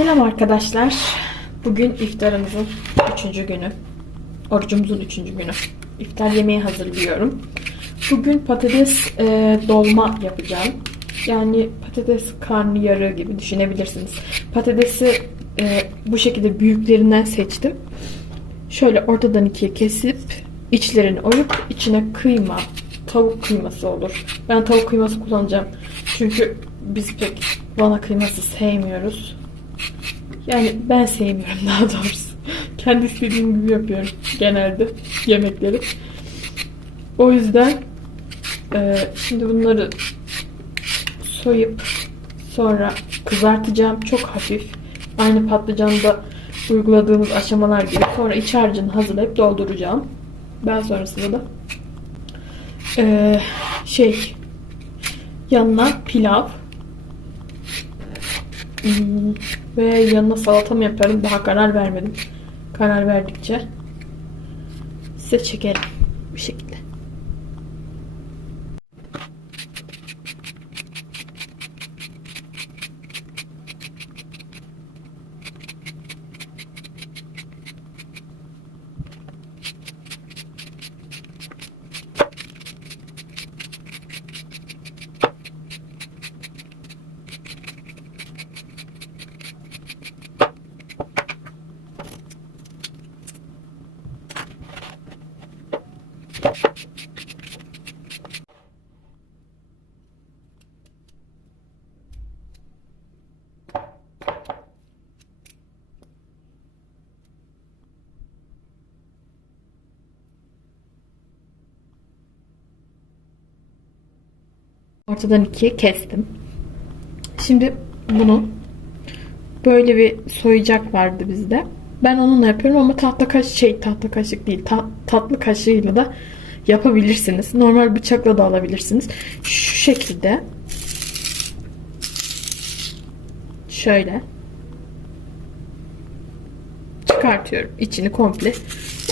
Selam arkadaşlar. Bugün iftarımızın üçüncü günü. Orucumuzun üçüncü günü. İftar yemeği hazırlıyorum. Bugün patates e, dolma yapacağım. Yani patates karnıyarığı gibi düşünebilirsiniz. Patatesi e, bu şekilde büyüklerinden seçtim. Şöyle ortadan ikiye kesip içlerini oyup içine kıyma, tavuk kıyması olur. Ben tavuk kıyması kullanacağım. Çünkü biz pek bana kıyması sevmiyoruz. Yani ben sevmiyorum daha doğrusu. Kendi istediğim gibi yapıyorum genelde yemekleri. O yüzden e, şimdi bunları soyup sonra kızartacağım. Çok hafif. Aynı patlıcanda uyguladığımız aşamalar gibi. Sonra iç harcını hazırlayıp dolduracağım. Ben sonrasında da e, şey yanına pilav ve yanına salata mı yaparım daha karar vermedim. Karar verdikçe size çekerim bir şekilde. Ortadan ikiye kestim. Şimdi bunu böyle bir soyacak vardı bizde. Ben onunla yapıyorum ama tahta kaş şey tahta kaşık değil ta- tatlı kaşığıyla da yapabilirsiniz. Normal bıçakla da alabilirsiniz. Şu şekilde şöyle çıkartıyorum. İçini komple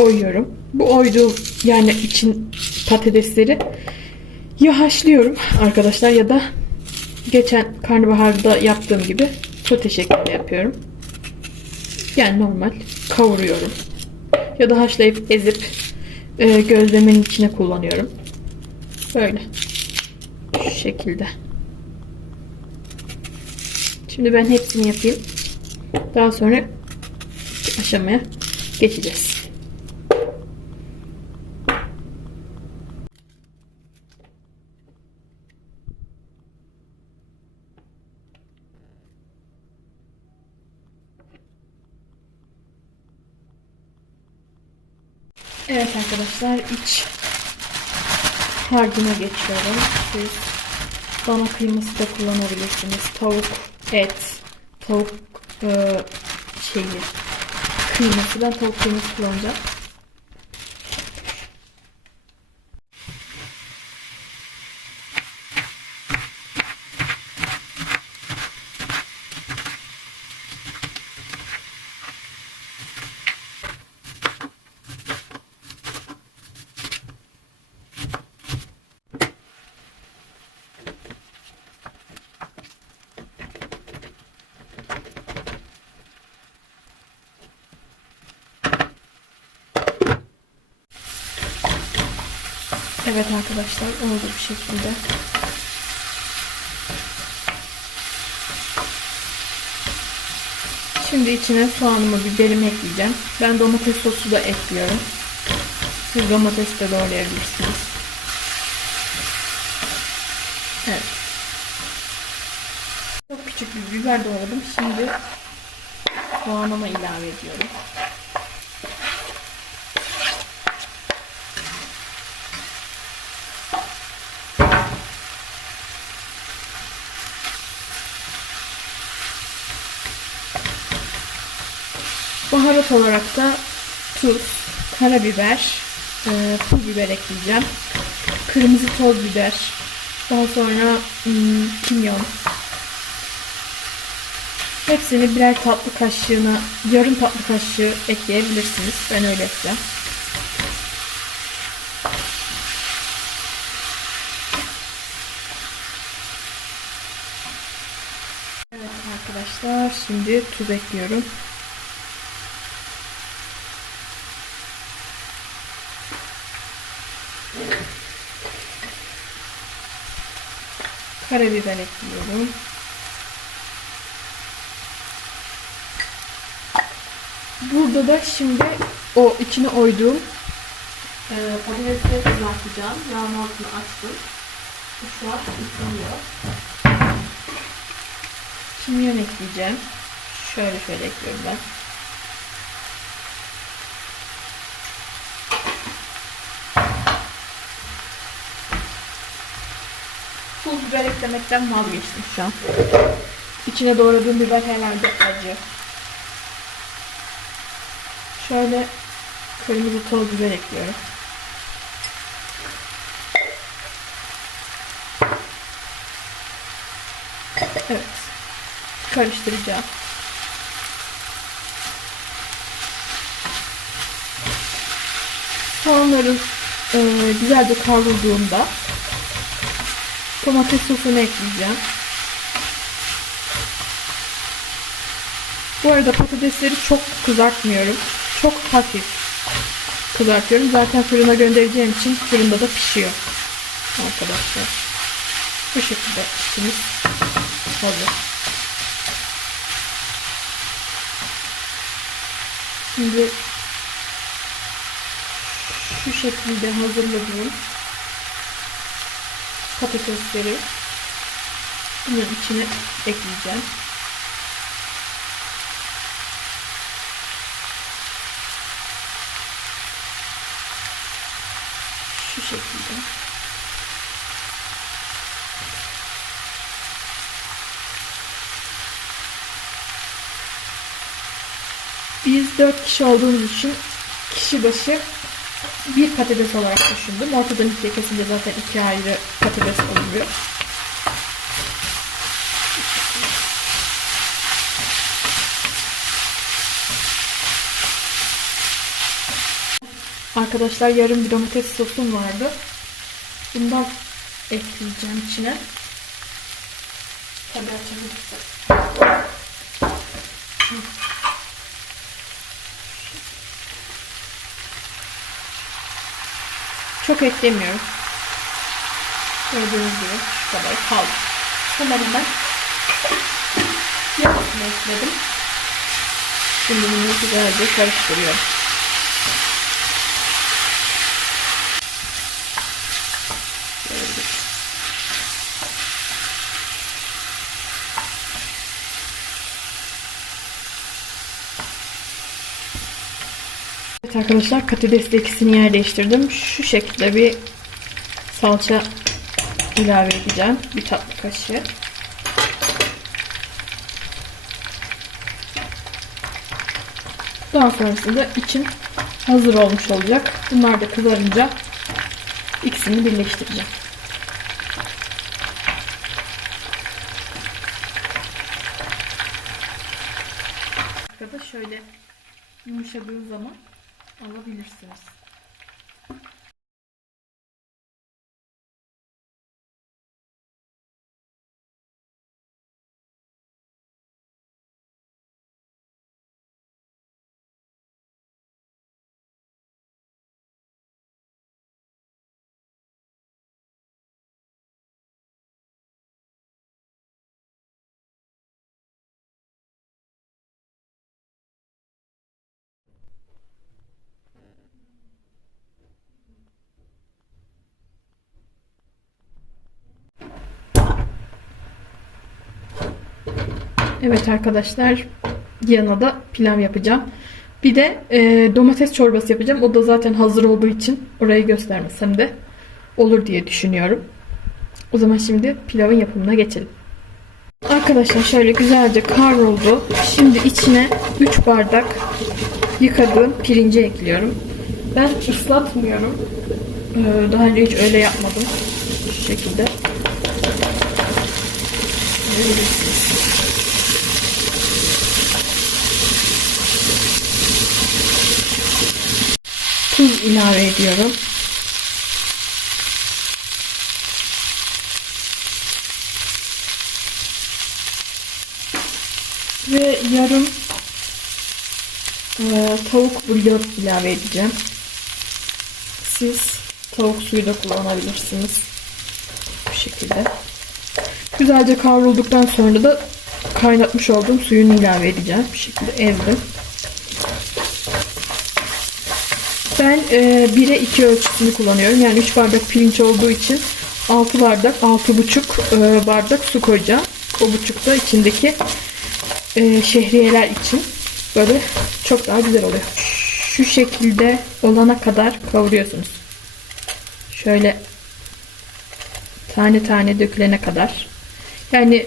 oyuyorum. Bu oyduğum yani için patatesleri ya haşlıyorum arkadaşlar ya da geçen karnabaharda yaptığım gibi sote şeklinde yapıyorum. Yani normal kavuruyorum. Ya da haşlayıp ezip e, gözlemenin içine kullanıyorum. Böyle. Şu şekilde. Şimdi ben hepsini yapayım. Daha sonra aşamaya geçeceğiz. Evet arkadaşlar iç harcına geçiyorum. Siz dana kıyması da kullanabilirsiniz. Tavuk, et, tavuk e, şeyi kıyması. Ben tavuk kıyması kullanacağım. Evet arkadaşlar oldu bu şekilde. Şimdi içine soğanımı, biberimi ekleyeceğim. Ben domates sosu da ekliyorum. Siz domates de doğrayabilirsiniz. Evet. Çok küçük bir biber doğradım. Şimdi soğanıma ilave ediyorum. Baharat olarak da tuz, karabiber, e, pul biber ekleyeceğim. Kırmızı toz biber, daha sonra hmm, kimyon. Hepsini birer tatlı kaşığına, yarım tatlı kaşığı ekleyebilirsiniz. Ben öyle yapacağım. Evet arkadaşlar. Şimdi tuz ekliyorum. Karabiber ekliyorum. Burada da şimdi o içine oyduğum e, patatesleri kızartacağım. Yağın altını açtım. Şu an ısınıyor. Kimyon ekleyeceğim. Şöyle şöyle ekliyorum ben. Biber eklemekten vazgeçtim şu an. İçine doğradığım biber herhalde acı. Şöyle kırmızı toz biber ekliyorum. Evet. Karıştıracağım. Soğanların e, güzelce kavrulduğunda domates sosunu ekleyeceğim. Bu arada patatesleri çok kızartmıyorum. Çok hafif kızartıyorum. Zaten fırına göndereceğim için fırında da pişiyor. Arkadaşlar. Bu şekilde işimiz hazır. Şimdi şu şekilde hazırladığım patatesleri bunun içine ekleyeceğim. Şu şekilde. Biz 4 kişi olduğumuz için kişi başı bir patates olarak düşündüm. Ortadan ikiye kesince zaten iki ayrı patates oluyor. Arkadaşlar yarım bir domates sosum vardı. Bundan ekleyeceğim içine. Çok eklemiyorum. Gördüğünüz gibi şu kadar kaldı. Hemen hemen yarısını ekledim. Şimdi bunu güzelce karıştırıyorum. Böyle. Evet arkadaşlar patatesle ikisini yer. Şu şekilde bir salça ilave edeceğim. Bir tatlı kaşığı. Daha sonrasında için hazır olmuş olacak. Bunlar da kızarınca ikisini birleştireceğim. Arkada şöyle yumuşadığı zaman alabilirsiniz. Evet arkadaşlar yanına da pilav yapacağım. Bir de e, domates çorbası yapacağım. O da zaten hazır olduğu için orayı göstermesem de olur diye düşünüyorum. O zaman şimdi pilavın yapımına geçelim. Arkadaşlar şöyle güzelce kavruldu. Şimdi içine 3 bardak yıkadığım pirinci ekliyorum. Ben ıslatmıyorum. Ee, daha önce hiç öyle yapmadım. Şu şekilde. Tuz ilave ediyorum. Ve yarım e, tavuk bulyon ilave edeceğim. Siz tavuk suyu da kullanabilirsiniz. Bu şekilde. Güzelce kavrulduktan sonra da kaynatmış olduğum suyunu ilave edeceğim. Bu şekilde ezdim. Ben e, 1'e 2 ölçüsünü kullanıyorum. Yani 3 bardak pirinç olduğu için 6 bardak, 6,5 e, bardak su koyacağım. O buçukta içindeki e, şehriyeler için böyle çok daha güzel oluyor. Şu şekilde olana kadar kavuruyorsunuz. Şöyle tane tane dökülene kadar. Yani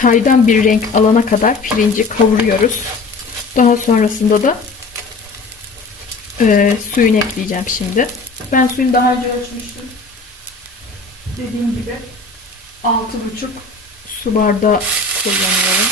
saydam bir renk alana kadar pirinci kavuruyoruz. Daha sonrasında da e, suyunu ekleyeceğim şimdi. Ben suyunu daha önce ölçmüştüm. Dediğim gibi 6,5 su bardağı kullanıyorum.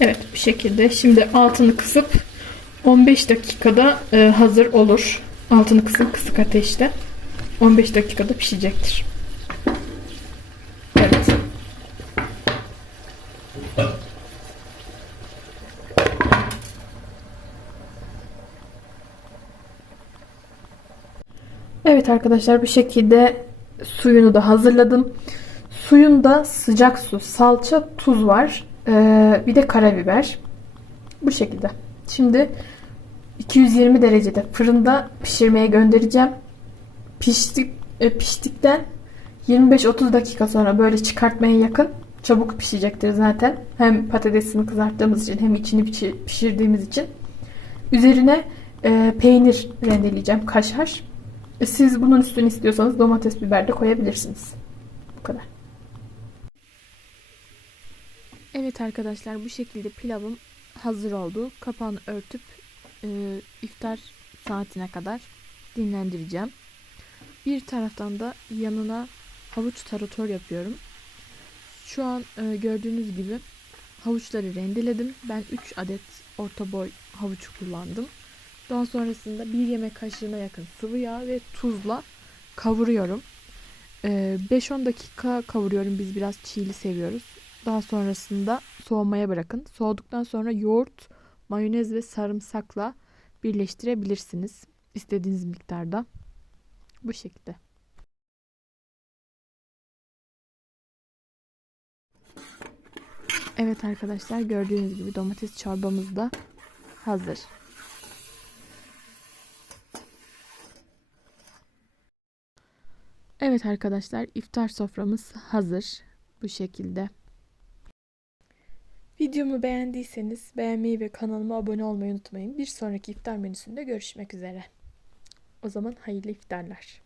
Evet bu şekilde. Şimdi altını kısıp 15 dakikada e, hazır olur. Altını kısıp kısık ateşte 15 dakikada pişecektir. Evet. Evet arkadaşlar bu şekilde suyunu da hazırladım. Suyunda sıcak su, salça, tuz var. Ee, bir de karabiber. Bu şekilde. Şimdi 220 derecede fırında pişirmeye göndereceğim. Piştik, e, piştikten 25-30 dakika sonra böyle çıkartmaya yakın çabuk pişecektir zaten. Hem patatesini kızarttığımız için hem içini pişir- pişirdiğimiz için. Üzerine e, peynir rendeleyeceğim. Kaşar. E, Siz bunun üstüne istiyorsanız domates biber de koyabilirsiniz. Bu kadar. Evet arkadaşlar bu şekilde pilavım hazır oldu. Kapağını örtüp e, iftar saatine kadar dinlendireceğim. Bir taraftan da yanına havuç tarator yapıyorum. Şu an e, gördüğünüz gibi havuçları rendeledim. Ben 3 adet orta boy havuç kullandım. Daha sonrasında bir yemek kaşığına yakın sıvı yağ ve tuzla kavuruyorum. E, 5-10 dakika kavuruyorum. Biz biraz çiğli seviyoruz. Daha sonrasında soğumaya bırakın. Soğuduktan sonra yoğurt, mayonez ve sarımsakla birleştirebilirsiniz. istediğiniz miktarda. Bu şekilde. Evet arkadaşlar gördüğünüz gibi domates çorbamız da hazır. Evet arkadaşlar iftar soframız hazır. Bu şekilde. Videomu beğendiyseniz beğenmeyi ve kanalıma abone olmayı unutmayın. Bir sonraki iftar menüsünde görüşmek üzere. O zaman hayırlı iftarlar.